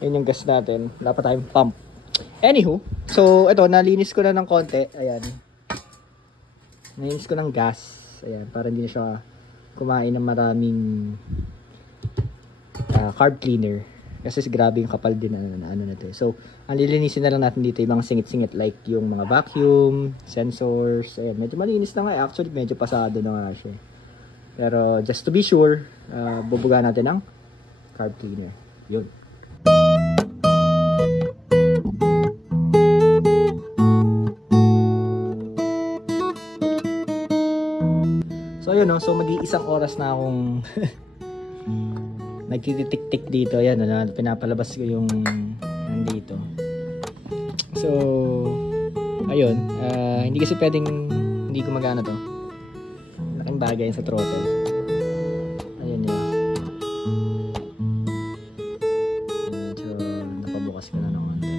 yun yung gas natin. Wala pa tayong pump. Anywho, so, ito, nalinis ko na ng konti. Ayan. Nalinis ko ng gas. Ayan, para hindi na siya kumain ng maraming carb cleaner. Kasi grabe yung kapal din na ano na to. So, ang lilinisin na lang natin dito yung mga singit-singit like yung mga vacuum, sensors. Ayan, medyo malinis na nga. Actually, medyo pasado na nga siya. Pero just to be sure, bubuga natin ng carb cleaner. Yun. So, yun no. So, mag-iisang oras na akong nagtititik-tik dito. Ayan, pinapalabas ko yung nandito. So, ayun. Hindi kasi pwedeng hindi gumagana to. Laking bagay sa throttle. Ayun yun. Medyo napabukas ko na ng konti.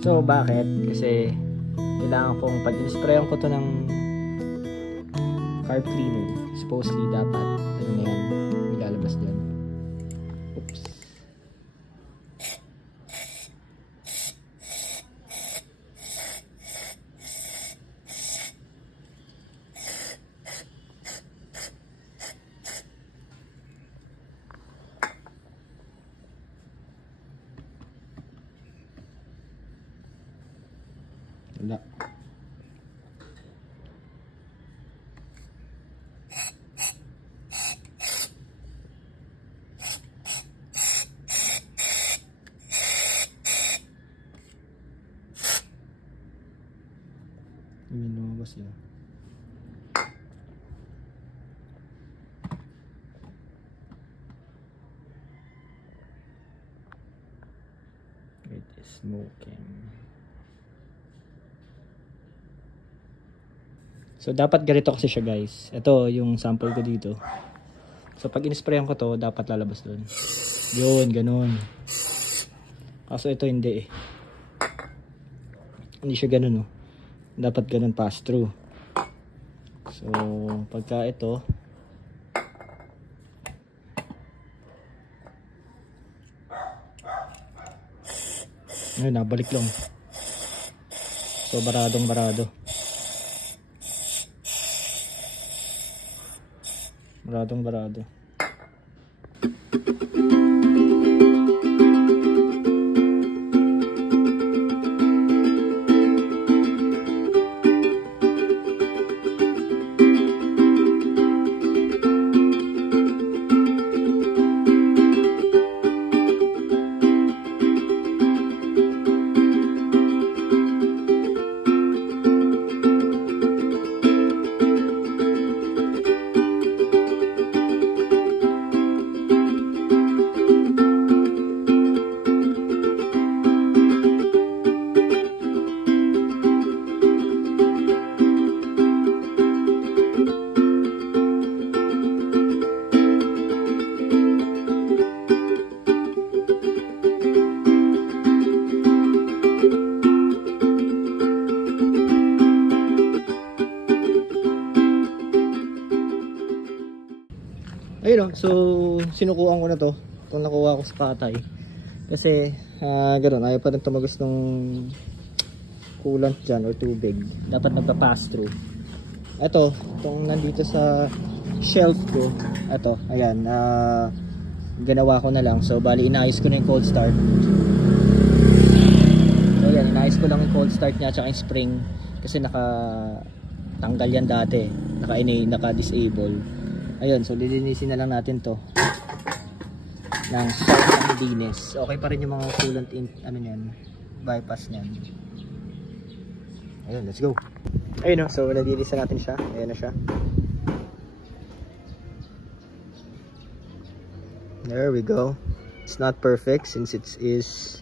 So, bakit? Kasi kailangan kong pag-insprayan ko to ng carb cleaner. Supposedly dapat ano na yan, nilalabas dyan. Oops. Wala. Lumabas yun. It is smoking. So, dapat ganito kasi siya, guys. Ito, yung sample ko dito. So, pag in-sprayan ko to, dapat lalabas doon. Yun, ganun. Kaso ito hindi eh. Hindi siya ganun, oh. Dapat ganun pass through. So, pagka ito, ayun, nabalik lang. So, baradong barado. Baradong barado. Ayun, so sinukuhan ko na to. Itong nakuha ko sa patay. Kasi ganoon, ayaw pa rin tumagos ng coolant dyan or tubig. Dapat nagpa-pass through. Ito, itong nandito sa shelf ko. Ito, ayan, ginawa ko na lang. So bali inayos ko na yung cold start. So ayan, inayos ko lang yung cold start niya at yung spring. Kasi tanggal yan dati. Naka-disable. Ayun, so lilinisin na lang natin to ng salt and linis. Okay pa rin yung mga coolant bypass niyan. Ayun, let's go. Ayun, so nililinisan natin siya. Ayan na siya. There we go. It's not perfect since it is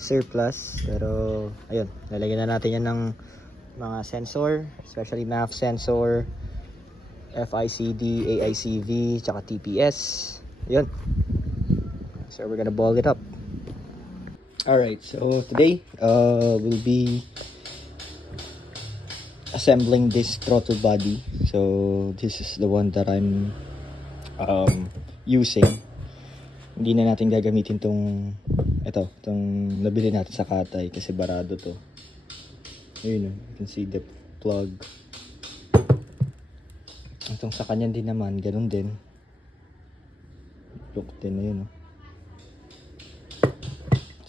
surplus, pero ayun, lalagyan na natin yan ng mga sensor, especially MAF sensor, FICD, AICV, tsaka TPS. Yun. So we're gonna ball it up. Alright, so today we'll be assembling this throttle body. So this is the one that I'm using. Hindi na natin gagamitin tong nabili natin sa Katay kasi barado to. Ayun, you can see the plug. Itong sa kanya din naman, ganun din. Look din, ayun.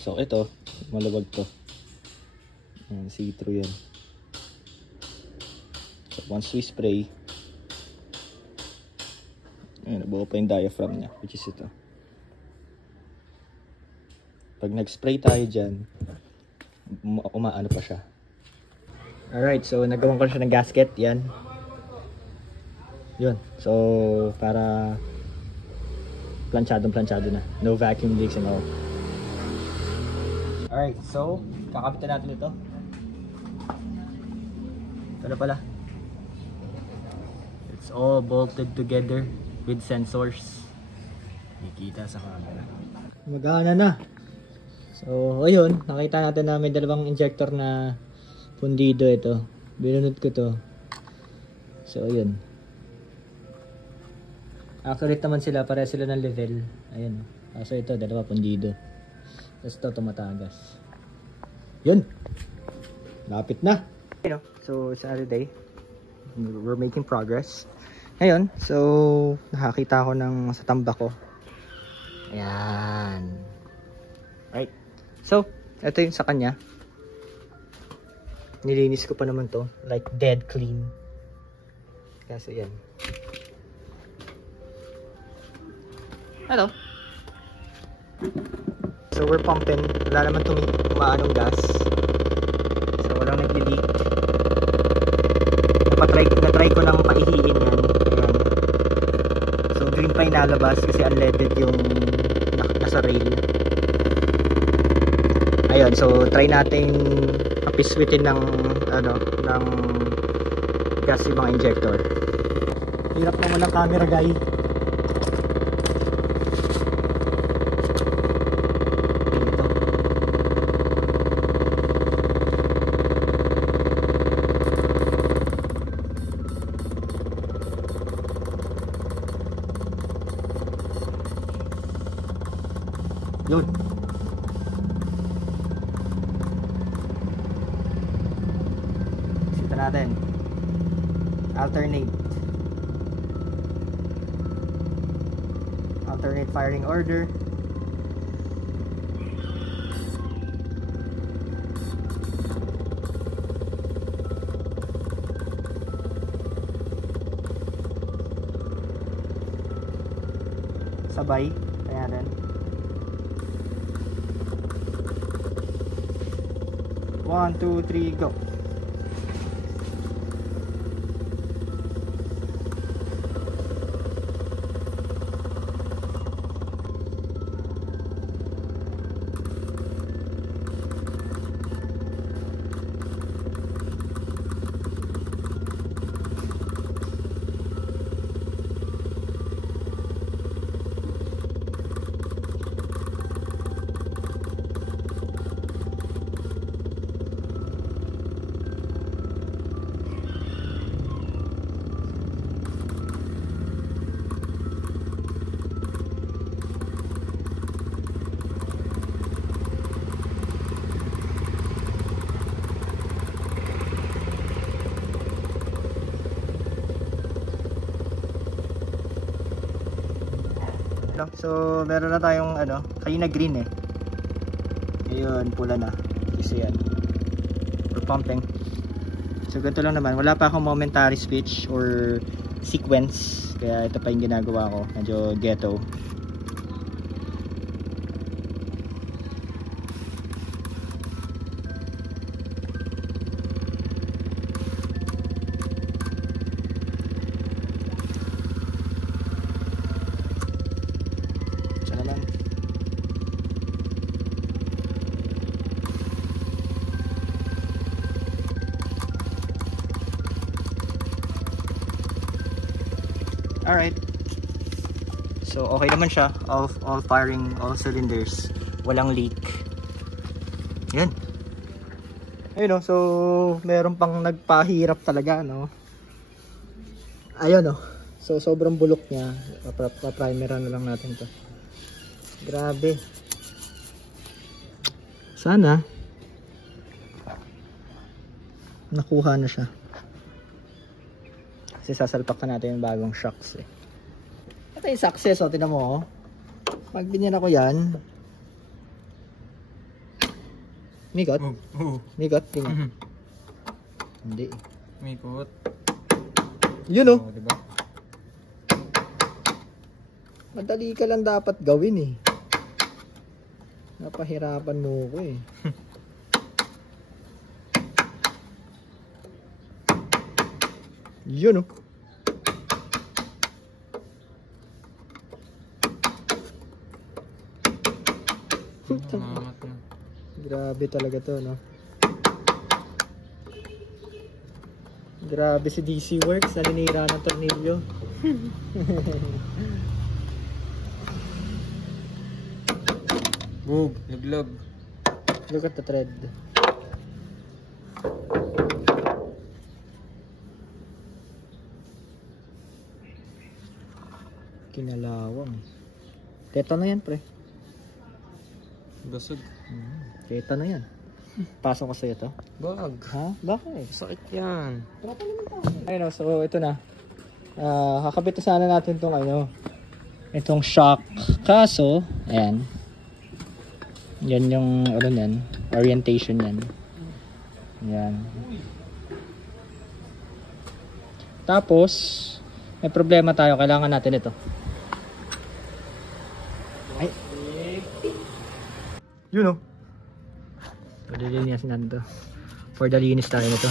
So ito, maluwag to. See-through yan. So once we spray, ayun, nabuo pa yung diaphragm niya, which is ito. Pag nag-spray tayo dyan, umaano pa siya. Alright, so nagawan ko siya ng gasket, yan. Yun, so para planchado na. No vacuum leaks and all. Alright, so kakapitan natin ito. Ito na pala. It's all bolted together with sensors. Nakikita sa camera. Magana na. So, ayun, nakita natin na may dalawang injector na pundido ito. Binunod ko to. So, ayun. Accurate naman sila, pareha sila ng level. Ayun. Kaso ito, dalawa pundido. Tapos ito, tumatagas. Yun. Lapit na. So, it's another day. We're making progress. Ngayon, so, nakakita ko ng sa tamba ko. Ayan. Right. So, ito yung sa kanya. Nilinis ko pa naman to. Like, dead clean. Kaso yan. Hello. So, we're pumping. Wala naman tumaanong gas. So, walang nag-leak. Na-try ko lang paihiin yan. Ayan. So, green pa yung nalabas kasi unleaded yung nasa rail. Ayun, so try natin kapiswitin ng gas yung mga injector. Hirap na walang camera, guy. Yun. Sita natin. Alternate firing order. Sabay. Kaya natin. 1, 2, 3, go. So, meron na tayong kanina green eh. Ayun, pula na. Kasi yan. We're pumping. So, ganito lang naman. Wala pa akong momentary switch or sequence. Kaya ito pa yung ginagawa ko. Medyo ghetto. Alright. So, okay naman siya. All firing, all cylinders. Walang leak. Ayun, no? So meron pang nagpahirap talaga, no? Ayun, no? So sobrang bulok niya. Pa-primeran na lang natin to. Grabe. Sana nakuha na siya. Kasi sasalpak na natin yung bagong shocks eh. Ito yung success, oh. Tignan mo, oh. Pag binyan ako yan. Mikot? Mikot? Tingnan. Hindi. Mikot. Yun, oh. Diba? Madali ka lang dapat gawin eh. Napahirapan mo ko eh. Yun, oh. Mamat na. Grabe talaga to, no? Grabe si DC Works, naninira ng tornilyo. Bug, naglag. Look at the thread. Kinalawang. Teta na yan, pre. Basag. Teta na yan. Pasok ko sa'yo to. Bag. Ha? Bakit? Sakit yan. Ayun, so ito na. Kakabit na sana natin tong ano, itong shock. Kaso, ayan. Yan yung ano yan, orientation yan. Yan. Tapos, may problema tayo. Kailangan natin ito. Ay. Yun o. Palilinisin natin ito. For the linis tayo nito.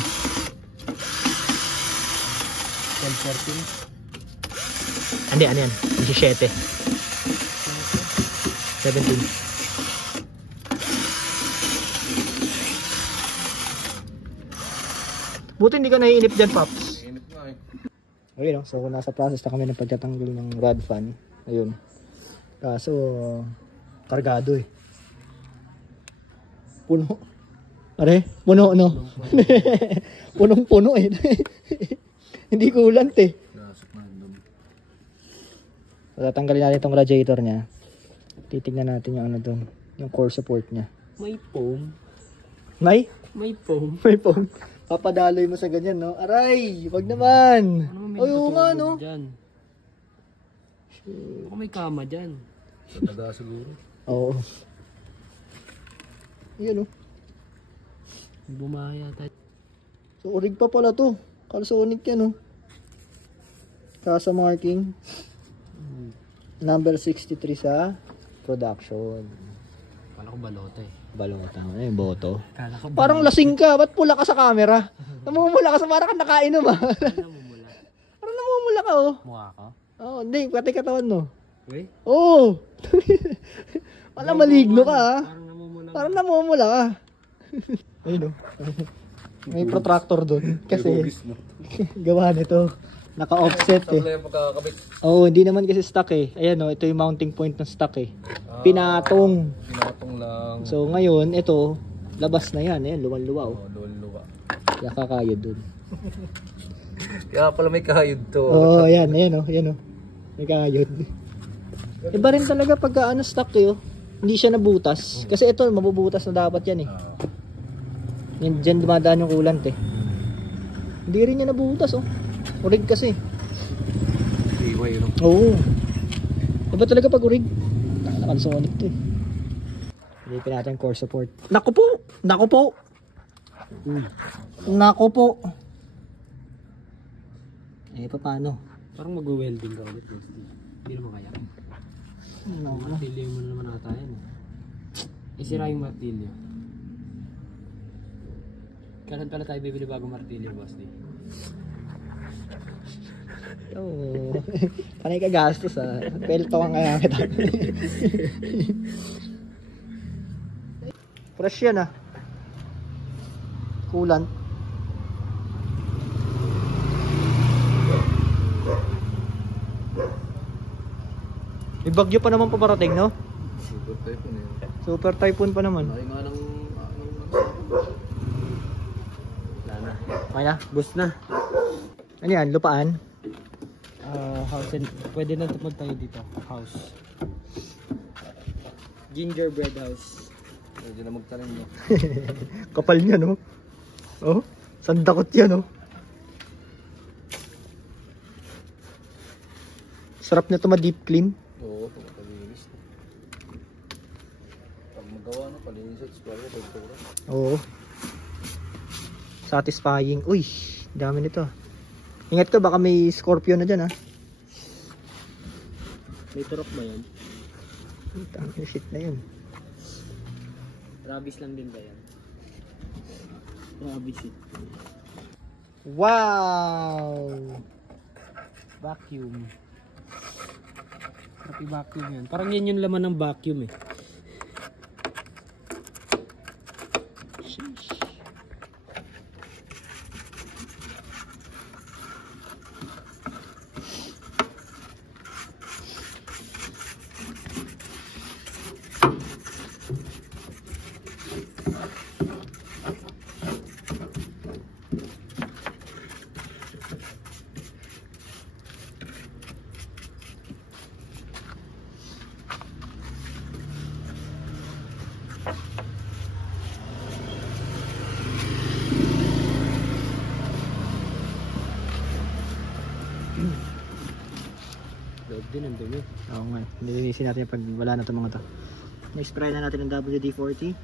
10-14. Ano yan? 17. 17. Buti hindi ka naiinip dyan, Pops. Init nga eh. Okay, no? So nasa process na kami ng pagtatanggol ng rod fan. Ayun. Kaso, kargado eh. Puno. Are, puno, no? Punong-puno eh. Hindi kulant eh. Nasok na doon. So, tatanggalin natin itong radiator niya. Titignan natin yung ano doon. Yung core support niya. May foam. May? May foam. May pong. Papadaloy mo sa ganyan, no? Aray! Wag naman! Ay, oo nga, no? Dyan. Baka may kama dyan. Tataga siguro. Oo. Yan, no? Bumaya tayo. So, urig pa pala to. Calsonic yan, no? Kasa marking. Number 63 sa production. Kala ko balota eh. Balota. Ano yung boto? Kala ko Parang lasing ka. Ba't pula ka sa camera? Namumula ka sa parang ka nakainom, ha? namumula. Parang namumula ka, oh. Mukha ko? Oo, hindi. Pati katawan mo. Uy? Oo. Wala maligno ka, ha? Parang namumula. Parang namumula ka. Ayun, oh. May protractor doon. Kasi, gawa nito. Naka-offset eh. Sabla yung pagkakabit. Oo, hindi naman kasi stuck eh. Ayan, oh. Ito yung mounting point ng stuck eh. Pinatong. Pinatong lang. So, ngayon, ito, labas na yan. Ayan, luwan-luwa, oh. Luluwa. Kaya kakayod doon. Kaya pala may kahayod to. Oo, ayan, ayan, oh. Ayan, oh. May kakayod. Iba rin talaga pagka ano stuck eh, oh. Hindi siya nabutas. Kasi ito, mabubutas na dapat yan eh. Yan, dyan dumadaan yung coolant eh. Hindi rin niya nabutas, oh. Urig kasi. Iway, no? Oo. Iba talaga pag urig. Nakansonic to eh. Ilipin natin core support. Naku po! Naku po! Naku po! Eh, paano? Parang mag-welding ka ulit. Hindi naman kaya. Martilyo mo naman ata yan. Isira yung martilyo. Kailan pala tayo bibili bagong martilyo, boss? Oo. Panay ka gastos ah. Pelto ang kaya kita. Fresh yan ah. Coolant. May bagyo pa naman paparating, no? Super typhoon eh. Super typhoon pa naman. Laki nga ng... Okay na? Boost na. Ano yan? Lupaan? House and... Pwede na tupag tayo dito. House. Gingerbread house. Pwede na magtanim no. Kapal niya, no? Oh, sandakot yan, no? Sarap na ito ma-deep clean. Oo, palinis na. Pag magawa na, palinis at square, pagtura. Oo. Satisfying. Uy, dami nito. Ingat ka, baka may scorpion na dyan, ha? May turok ba yan? Tangin shit na yun. Rabies lang din ba yan? Rabies it. Wow! Vacuum. Sarap i-vacuum yan. Parang yan yung laman ng vacuum eh. Loob din ang dumi. Oo nga, nilinisin natin pag wala na itong mga to. Na-spray na natin ng WD-40.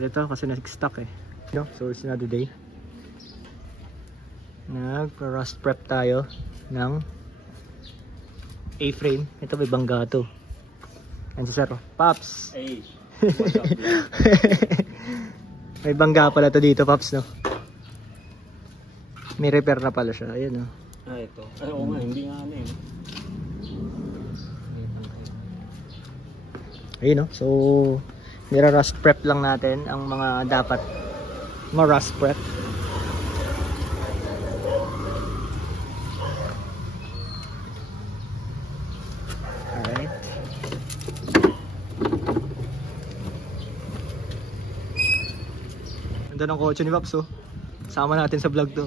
Ito kasi na-stock eh. So it's another day. Nag-rust prep tayo ng A-frame. Ito may bangga to. Yan si Sir. Pops! Hey! May bangga pala to dito, Pops, no? May repair na pala siya. Ayan, no? Ah, ito. Ay, oo nga, hindi nga ano eh. Ayun, no? So, nira-rust prep lang natin ang mga dapat ma-rust prep. Alright. Ganda ng kotse ni Pops, oh. Sama natin sa vlog to.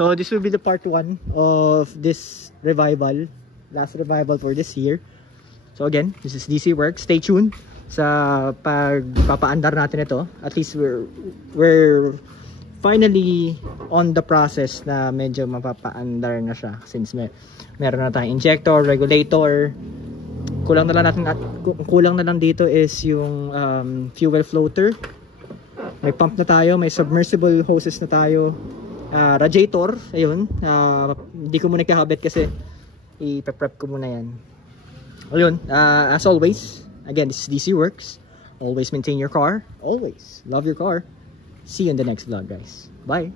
So this will be the part 1 of this revival, last revival for this year. So again, this is DC Works. Stay tuned sa pagpapaandar natin ito. At least we're finally on the process na medyo mapapaandar na siya, since meron na tayong injector, regulator. Kulang na lang dito is yung fuel floater. May pump na tayo, may submersible hoses na tayo. Radiator, ayun, hindi ko muna kakabit kasi ipe-prep ko muna yan. Ayun, as always, again, this is DC Works. Always maintain your car, always love your car. See you in the next vlog, guys. Bye!